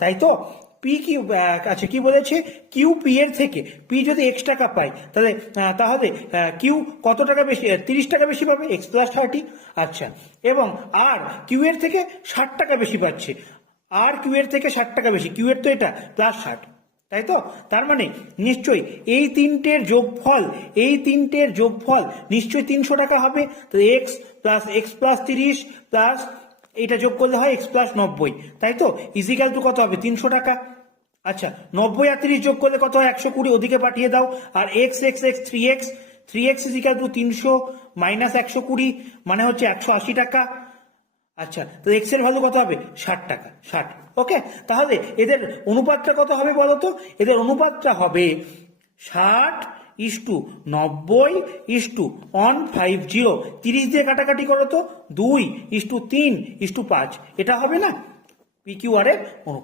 তাই তো? P Q, আচ্ছা কি বলেছে, কিউ পি এর থেকে, পি যদি এক্স টাকা পায় তাহলে তাহলে কিউ কত টাকা বেশি, 30 টাকা বেশি পাবে, এক্স প্লাস 30। আচ্ছা, এবং আর কিউ এর থেকে 60 টাকা বেশি পাচ্ছে, আর কিউ এর থেকে 60 টাকা বেশি, কিউ এর তো এটা প্লাস 60, তাই তো? তার মানে নিশ্চয়ই এই তিনটের যোগফল নিশ্চয়ই 300 টাকা হবে। তো এক্স প্লাস 30 প্লাস এটা যোগ করলে হয় এক্স প্লাস 90, তাই তো? ইজিক্যাল টু কত হবে, 300 টাকা। আচ্ছা, 90 আর 30 যোগ করলে কত হয়, 120, ওদিকে পাঠিয়ে দাও। আর x x x 3x is equal to 300 minus 120 মানে হচ্ছে 180 টাকা। আচ্ছা, তো এক্স এর ভ্যালু কত হবে, 60 টাকা, 60। ওকে, তাহলে এদের অনুপাতটা কত হবে বলো তো? এদের অনুপাতটা হবে 60:90:150। 30 দিয়ে কাটাকাটি করো তো, 2:3:5, এটা হবে না পি কিউ আর এর অনুপাত।